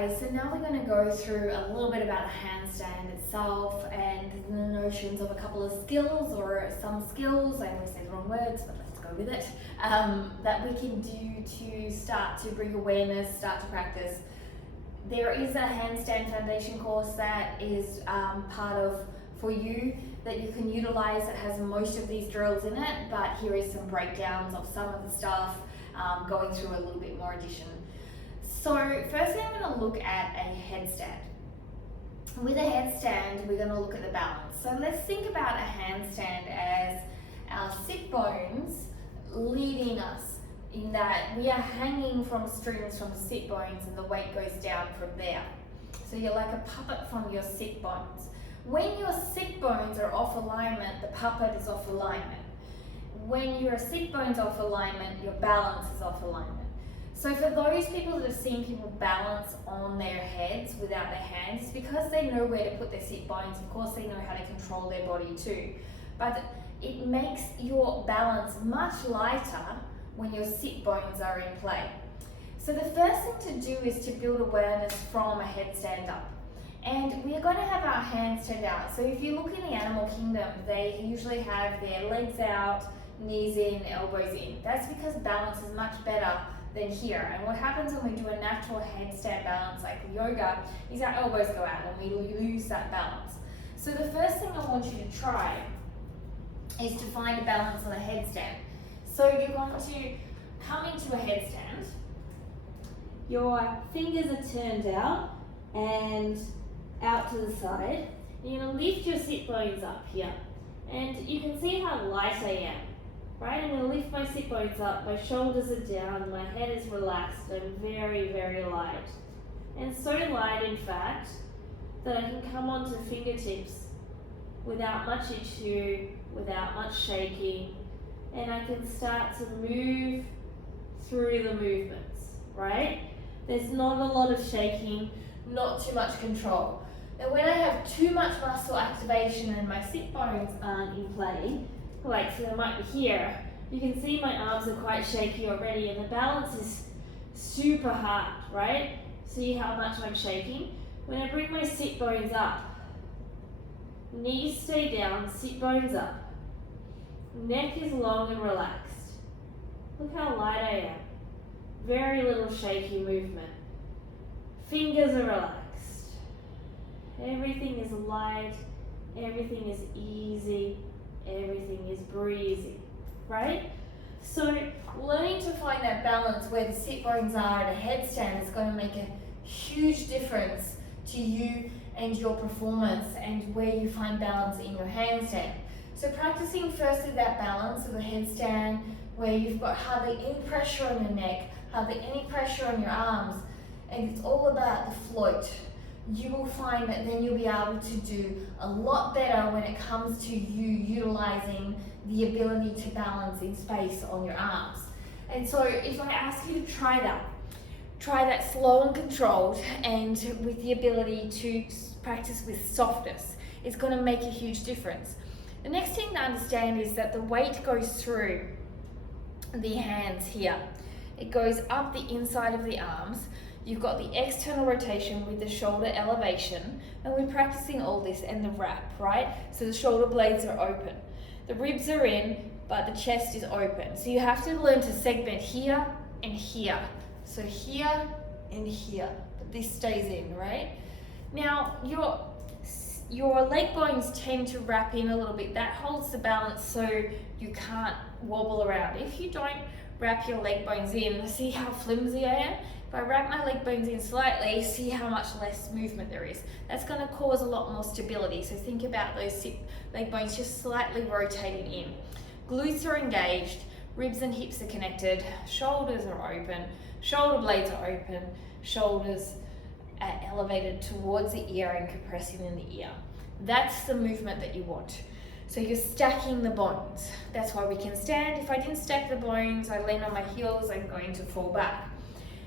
guys, so now we're going to go through a little bit about a handstand itself and the notions of a couple of skills, or some skills, I always say the wrong words, but let's go with it, that we can do to start to bring awareness, start to practice. There is a handstand foundation course that is part of for you that you can utilize. It has most of these drills in it, but here is some breakdowns of some of the stuff, going through a little bit more addition. So firstly, I'm going to look at a headstand. With a headstand, we're going to look at the balance. So let's think about a handstand as our sit bones leading us, in that we are hanging from strings from the sit bones and the weight goes down from there. So you're like a puppet from your sit bones. When your sit bones are off alignment, the puppet is off alignment. When your sit bones off alignment, your balance is off alignment. So for those people that have seen people balance on their heads without their hands, it's because they know where to put their sit bones. Of course, they know how to control their body too. But it makes your balance much lighter when your sit bones are in play. So the first thing to do is to build awareness from a headstand up. And we are going to have our handstand out. So if you look in the animal kingdom, they usually have their legs out, knees in, elbows in. That's because balance is much better than here. And what happens when we do a natural handstand balance like yoga is our elbows go out and we lose that balance. So the first thing I want you to try is to find a balance on a headstand. So you're going to come into a headstand, your fingers are turned out and out to the side. You're going to lift your sit bones up here, and you can see how light I am. Right, I'm going to lift my sit bones up, my shoulders are down, my head is relaxed, I'm very, very light. And so light, in fact, that I can come onto fingertips without much issue, without much shaking, and I can start to move through the movements, right? There's not a lot of shaking, not too much control. Now when I have too much muscle activation and my sit bones aren't in play, like so they might be here, you can see my arms are quite shaky already and the balance is super hard, right? See how much I'm shaking? When I bring my sit bones up, knees stay down, sit bones up, neck is long and relaxed. Look how light I am. Very little shaky movement. Fingers are relaxed. Everything is light, everything is easy, everything is breezy, right? So learning to find that balance where the sit bones are at a headstand is going to make a huge difference to you and your performance and where you find balance in your handstand. So practicing firstly that balance of the headstand where you've got hardly any pressure on your neck, hardly any pressure on your arms, and it's all about the float. You will find that then you'll be able to do a lot better when it comes to you utilizing the ability to balance in space on your arms. And so if I ask you to try that slow and controlled and with the ability to practice with softness, it's going to make a huge difference. The next thing to understand is that the weight goes through the hands here. It goes up the inside of the arms. You've got the external rotation with the shoulder elevation, and we're practicing all this, and the wrap, right? So the shoulder blades are open. The ribs are in, but the chest is open. So you have to learn to segment here and here. So here and here, but this stays in, right? Now, your leg bones tend to wrap in a little bit. That holds the balance so you can't wobble around. If you don't wrap your leg bones in, see how flimsy I am? If I wrap my leg bones in slightly, see how much less movement there is. That's going to cause a lot more stability. So think about those leg bones just slightly rotating in. Glutes are engaged, ribs and hips are connected, shoulders are open, shoulder blades are open, shoulders are elevated towards the ear and compressing in the ear. That's the movement that you want. So you're stacking the bones. That's why we can stand. If I didn't stack the bones, I lean on my heels, I'm going to fall back.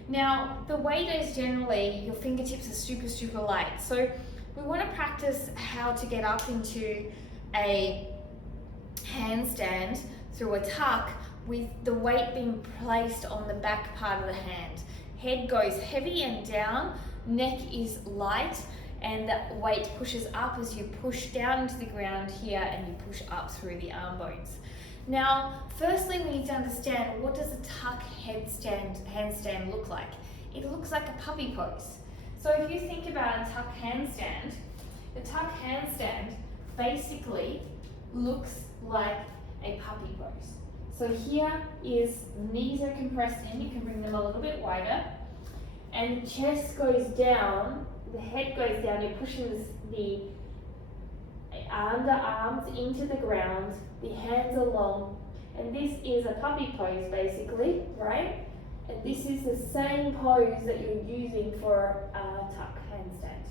Now, the weight is generally, your fingertips are super, super light. So we want to practice how to get up into a handstand through a tuck with the weight being placed on the back part of the hand. Head goes heavy and down, neck is light, and that weight pushes up as you push down into the ground here and you push up through the arm bones. Now, firstly, we need to understand, what does a tuck handstand look like? It looks like a puppy pose. So if you think about a tuck handstand, the tuck handstand basically looks like a puppy pose. So here is, the knees are compressed in, you can bring them a little bit wider, and the chest goes down, the head goes down, you're pushing the underarms into the ground, the hands are long, and this is a puppy pose basically, right? And this is the same pose that you're using for a tuck handstand.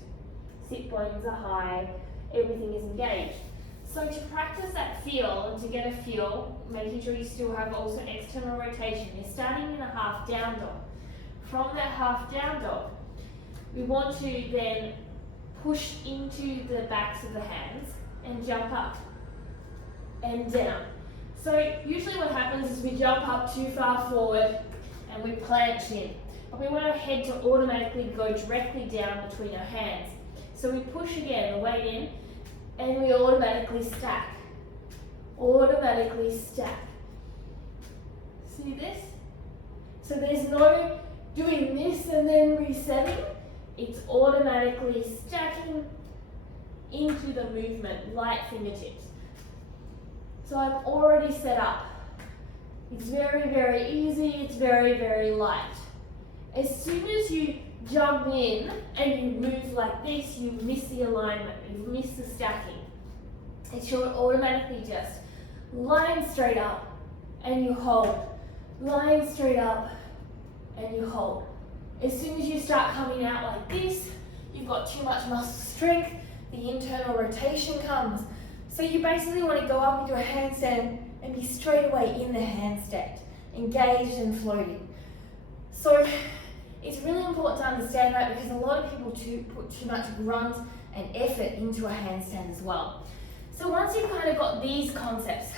Sit bones are high, everything is engaged. So to practice that feel and to get a feel, making sure you still have also external rotation, you're starting in a half down dog. From that half down dog, we want to then push into the backs of the hands and jump up and down. So usually what happens is we jump up too far forward and we planche in. But we want our head to automatically go directly down between our hands. So we push again, the weight in, and we automatically stack. Automatically stack. See this? So there's no doing this and then resetting. It's automatically stacking into the movement, light fingertips. So I'm already set up. It's very, very easy, it's very, very light. As soon as you jump in and you move like this, you miss the alignment, you miss the stacking. It should automatically just line straight up and you hold. Line straight up and you hold. As soon as you start coming out like this, you've got too much muscle strength, the internal rotation comes. So you basically want to go up into a handstand and be straight away in the handstand, engaged and floating. So it's really important to understand that, because a lot of people put too much grunt and effort into a handstand as well. So once you've kind of got these concepts,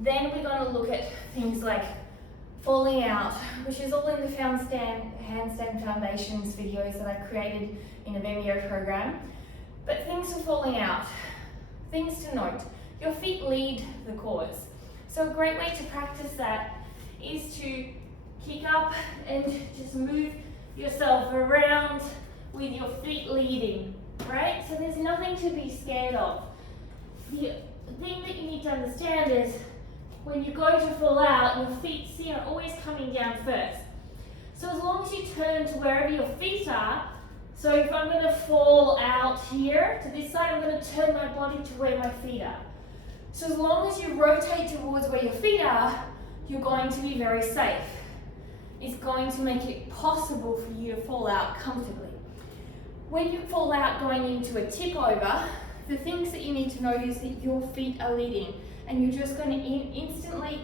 then we're going to look at things like falling out, which is all in the Handstand Foundations videos that I created in a Vimeo program. But things for falling out, things to note. Your feet lead the cause. So a great way to practice that is to kick up and just move yourself around with your feet leading, right? So there's nothing to be scared of. The thing that you need to understand is, when you go to fall out, your feet are always coming down first. So as long as you turn to wherever your feet are, so if I'm going to fall out here to this side, I'm going to turn my body to where my feet are. So as long as you rotate towards where your feet are, you're going to be very safe. It's going to make it possible for you to fall out comfortably. When you fall out going into a tip over, the things that you need to note is that your feet are leading, and you're just going to instantly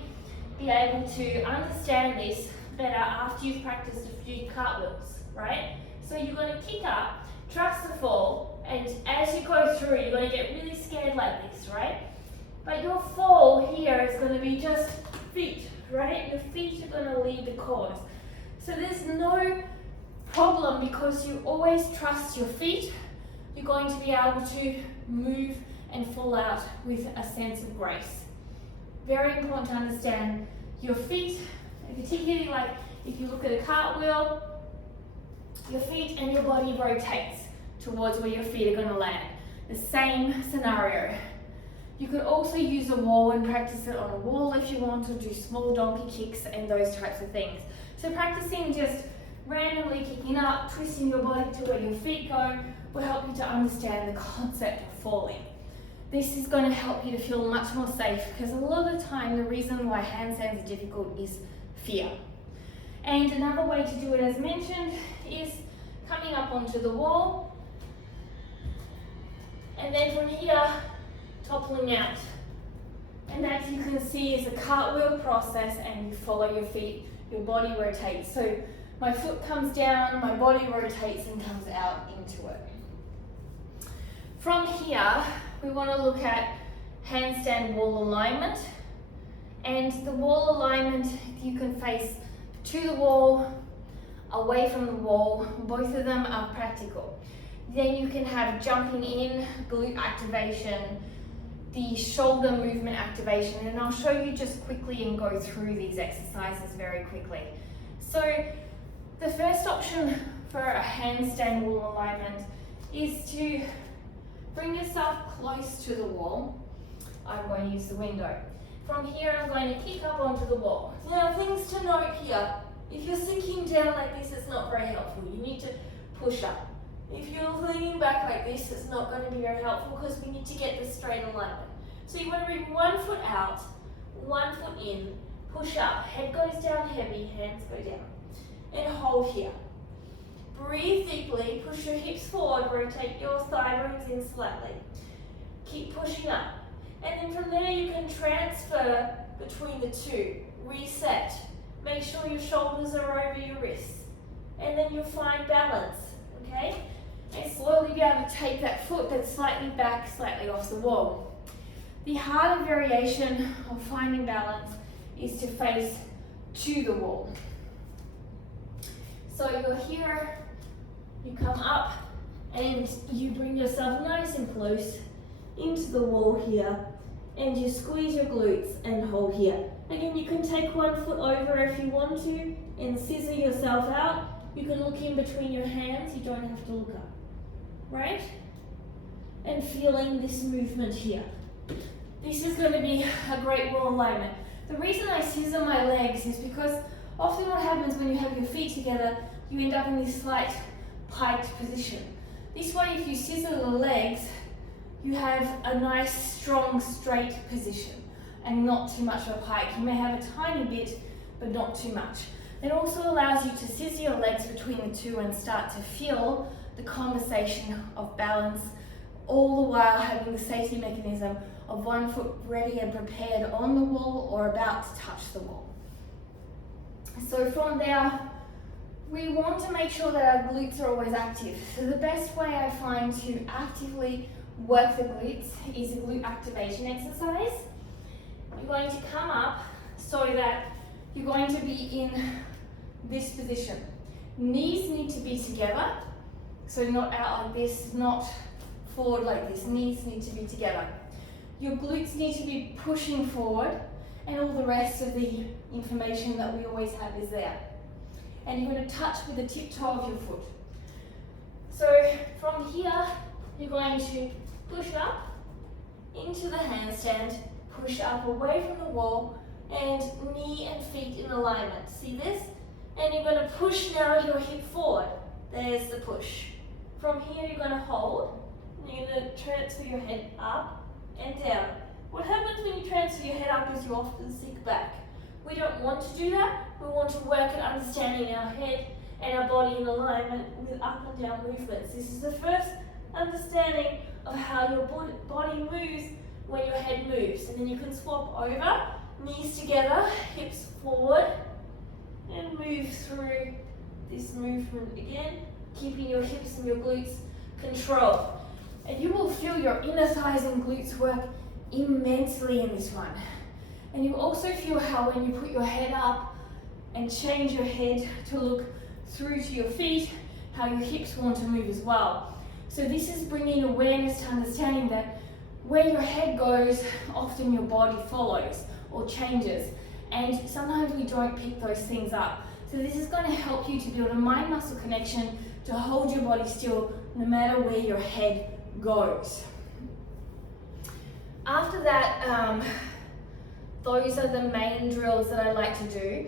be able to understand this better after you've practiced a few cartwheels, right? So you're going to kick up, trust the fall, and as you go through, you're going to get really scared like this, right? But your fall here is going to be just feet, right? Your feet are going to lead the cause. So there's no problem, because you always trust your feet. You're going to be able to move and fall out with a sense of grace. Very important to understand your feet, particularly like if you look at a cartwheel, your feet and your body rotates towards where your feet are going to land. The same scenario. You could also use a wall and practice it on a wall if you want to do small donkey kicks and those types of things. So practicing just randomly kicking up, twisting your body to where your feet go will help you to understand the concept of falling. This is going to help you to feel much more safe, because a lot of the time the reason why handstands are difficult is fear. And another way to do it, as mentioned, is coming up onto the wall, and then from here toppling out. And as you can see, is a cartwheel process, and you follow your feet, your body rotates. So my foot comes down, my body rotates and comes out into it. From here, we want to look at handstand wall alignment. And the wall alignment, you can face to the wall, away from the wall. Both of them are practical. Then you can have jumping in, glute activation, the shoulder movement activation, and I'll show you just quickly and go through these exercises very quickly. So the first option for a handstand wall alignment is to bring yourself close to the wall. I'm going to use the window. From here, I'm going to kick up onto the wall. Now, things to note here. If you're sinking down like this, it's not very helpful. You need to push up. If you're leaning back like this, it's not going to be very helpful because we need to get this straight alignment. So you want to bring 1 foot out, 1 foot in, push up, head goes down heavy, hands go down, and hold here. Breathe deeply, push your hips forward, rotate your thigh bones in slightly. Keep pushing up. And then from there you can transfer between the two. Reset. Make sure your shoulders are over your wrists. And then you'll find balance, okay? And slowly be able to take that foot that's slightly back, slightly off the wall. The harder variation of finding balance is to face to the wall. So you're here, you come up, and you bring yourself nice and close into the wall here, and you squeeze your glutes and hold here. Again, you can take 1 foot over if you want to and scissor yourself out. You can look in between your hands, you don't have to look up, right? And feeling this movement here. This is going to be a great wall alignment. The reason I scissor my legs is because often what happens when you have your feet together, you end up in this slight piked position. This way, if you scissor the legs, you have a nice, strong, straight position and not too much of a pike. You may have a tiny bit, but not too much. It also allows you to scissor your legs between the two and start to feel the conversation of balance, all the while having the safety mechanism of 1 foot ready and prepared on the wall or about to touch the wall. So from there, we want to make sure that our glutes are always active. So the best way I find to actively work the glutes is a glute activation exercise. You're going to come up so that you're going to be in this position. Knees need to be together, so not out like this, not forward like this. Knees need to be together. Your glutes need to be pushing forward, and all the rest of the information that we always have is there. And you're going to touch with the tip toe of your foot. So from here, you're going to push up into the handstand, push up away from the wall, and knee and feet in alignment. See this? And you're going to push now your hip forward. There's the push. From here, you're going to hold, and you're going to transfer your head up and down. What happens when you transfer your head up is you often sink back. We don't want to do that. We want to work at understanding our head and our body in alignment with up and down movements. This is the first understanding of how your body moves when your head moves. And then you can swap over, knees together, hips forward, and move through this movement again, keeping your hips and your glutes controlled. And you will feel your inner thighs and glutes work immensely in this one. And you also feel how when you put your head up and change your head to look through to your feet, how your hips want to move as well. So this is bringing awareness to understanding that where your head goes, often your body follows or changes. And sometimes we don't pick those things up. So this is going to help you to build a mind-muscle connection to hold your body still no matter where your head goes. After that, those are the main drills that I like to do.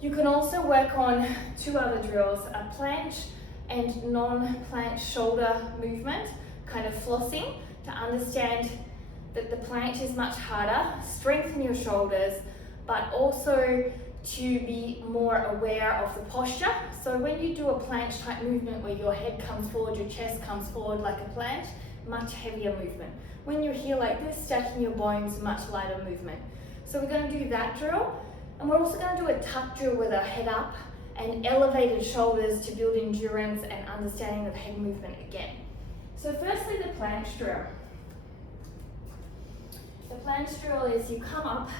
You can also work on 2 other drills, a planche and non-planche shoulder movement, kind of flossing, to understand that the planche is much harder, strengthen your shoulders, but also to be more aware of the posture. So when you do a planche type movement where your head comes forward, your chest comes forward like a planche, much heavier movement. When you're here like this, stacking your bones, much lighter movement. So we're going to do that drill, and we're also going to do a tuck drill with our head up and elevated shoulders to build endurance and understanding of head movement again. So firstly, the planche drill. The planche drill is you come up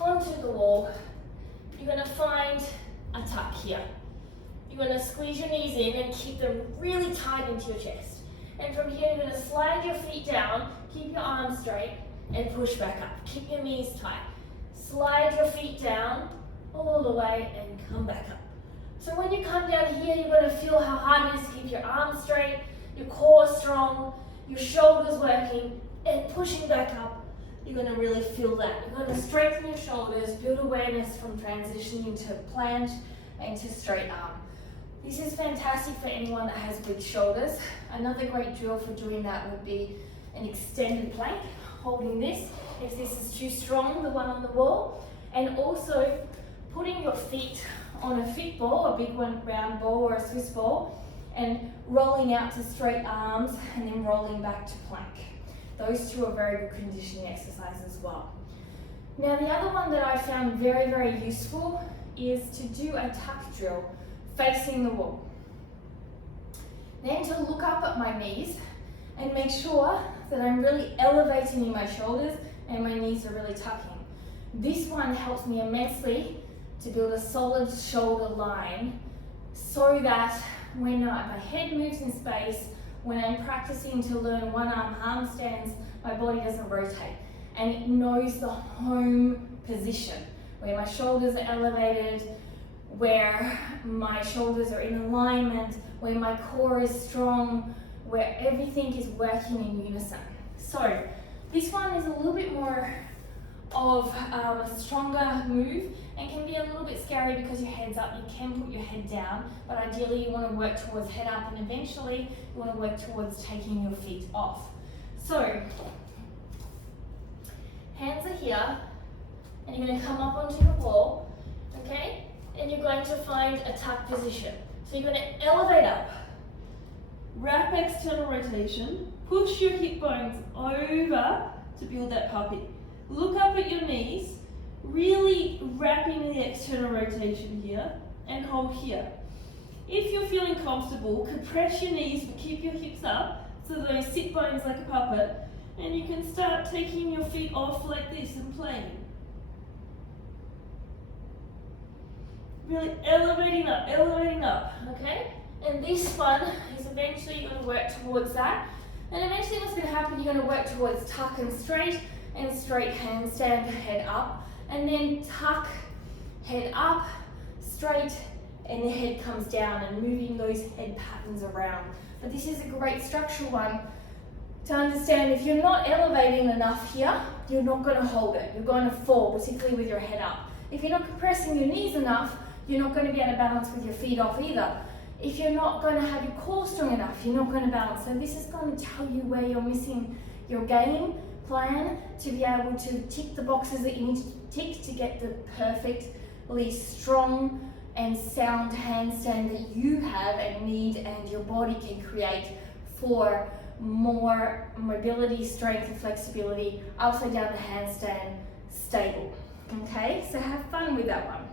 onto the wall, you're going to find a tuck here. You're going to squeeze your knees in and keep them really tight into your chest. And from here, you're going to slide your feet down, keep your arms straight, and push back up. Keep your knees tight. Slide your feet down all the way and come back up. So when you come down here, you're going to feel how hard it is to keep your arms straight, your core strong, your shoulders working, and pushing back up. You're going to really feel that. You're going to straighten your shoulders, build awareness from transitioning to planche and to straight arm. This is fantastic for anyone that has big shoulders. Another great drill for doing that would be an extended plank, holding this if this is too strong, the one on the wall, and also putting your feet on a fit ball, a big one, round ball or a Swiss ball, and rolling out to straight arms and then rolling back to plank. Those two are very good conditioning exercises as well. Now the other one that I found very, very useful is to do a tuck drill facing the wall. Then to look up at my knees and make sure that I'm really elevating in my shoulders and my knees are really tucking. This one helps me immensely to build a solid shoulder line so that when my head moves in space, when I'm practicing to learn one-arm handstands, my body doesn't rotate and it knows the home position, where my shoulders are elevated, where my shoulders are in alignment, where my core is strong, where everything is working in unison. So this one is a little bit more of a stronger move and can be a little bit scary because your head's up. You can put your head down, but ideally you want to work towards head up, and eventually you want to work towards taking your feet off. So hands are here, and you're going to come up onto the wall, okay? And you're going to find a tuck position. So you're going to elevate up, wrap external rotation, push your hip bones over to build that puppy. Look up at your knees, really wrapping the external rotation here, and hold here. If you're feeling comfortable, compress your knees but keep your hips up so those sit bones like a puppet, and you can start taking your feet off like this and playing. Really elevating up, okay? And this one is eventually you're going to work towards that. And eventually what's going to happen, you're going to work towards tuck and straight handstand, head up. And then tuck, head up, straight, and the head comes down, and moving those head patterns around. But this is a great structural one to understand. If you're not elevating enough here, you're not going to hold it. You're going to fall, particularly with your head up. If you're not compressing your knees enough, you're not going to be able to balance with your feet off either. If you're not going to have your core strong enough, you're not going to balance. So this is going to tell you where you're missing your game plan to be able to tick the boxes that you need to tick to get the perfectly strong and sound handstand that you have and need and your body can create for more mobility, strength and flexibility, upside down the handstand, stable. Okay, so have fun with that one.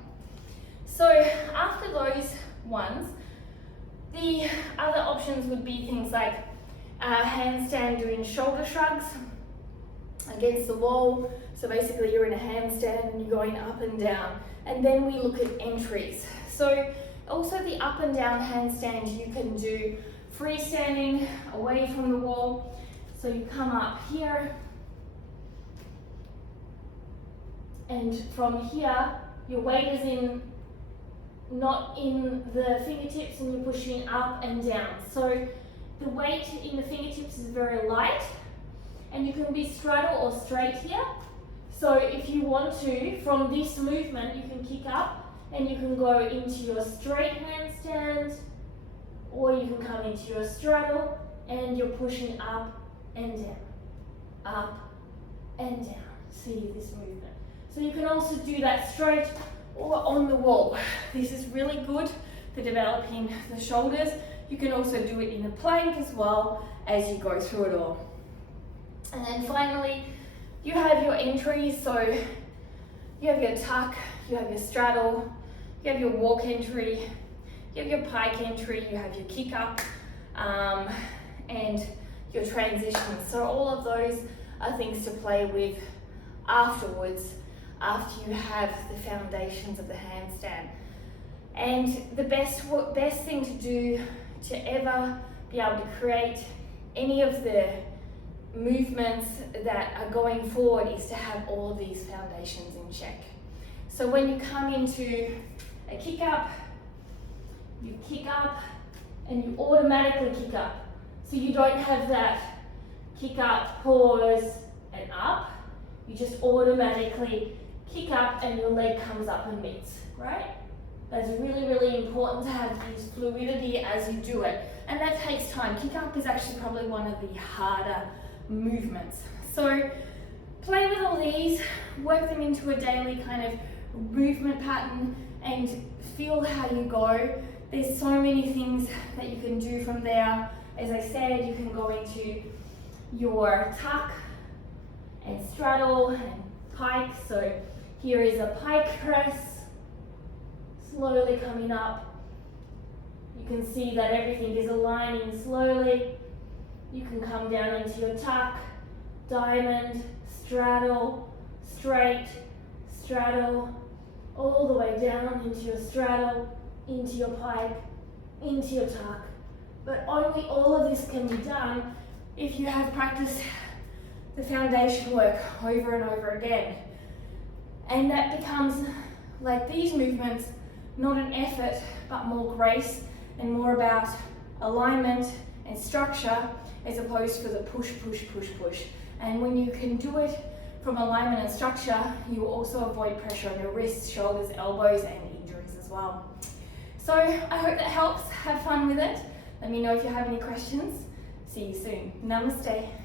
So after those ones, the other options would be things like handstand doing shoulder shrugs against the wall. So basically you're in a handstand and you're going up and down. And then we look at entries. So also the up and down handstand you can do freestanding away from the wall. So you come up here, and from here your weight is in not in the fingertips and you're pushing up and down. So the weight in the fingertips is very light, and you can be straddle or straight here. So if you want to, from this movement, you can kick up and you can go into your straight handstand, or you can come into your straddle and you're pushing up and down, up and down. See this movement. So you can also do that straight or on the wall. This is really good for developing the shoulders. You can also do it in a plank as well as you go through it all. And then finally, you have your entries. So you have your tuck, you have your straddle, you have your walk entry, you have your pike entry, you have your kick up, and your transitions. So all of those are things to play with afterwards, after you have the foundations of the handstand. And the best thing to do to ever be able to create any of the movements that are going forward is to have all of these foundations in check. So when you come into a kick up, you kick up and you automatically kick up. So you don't have that kick up, pause and up. You just automatically kick up and your leg comes up and meets, right? That's really, really important to have this fluidity as you do it. And that takes time. Kick up is actually probably one of the harder movements. So play with all these, work them into a daily kind of movement pattern and feel how you go. There's so many things that you can do from there. As I said, you can go into your tuck and straddle and pike. So here is a pike press, slowly coming up. You can see that everything is aligning slowly. You can come down into your tuck, diamond, straddle, straight, straddle, all the way down into your straddle, into your pike, into your tuck. But only all of this can be done if you have practiced the foundation work over and over again. And that becomes, like these movements, not an effort, but more grace and more about alignment and structure as opposed to the push, push, push, push. And when you can do it from alignment and structure, you will also avoid pressure on your wrists, shoulders, elbows, and injuries as well. So I hope that helps. Have fun with it. Let me know if you have any questions. See you soon. Namaste.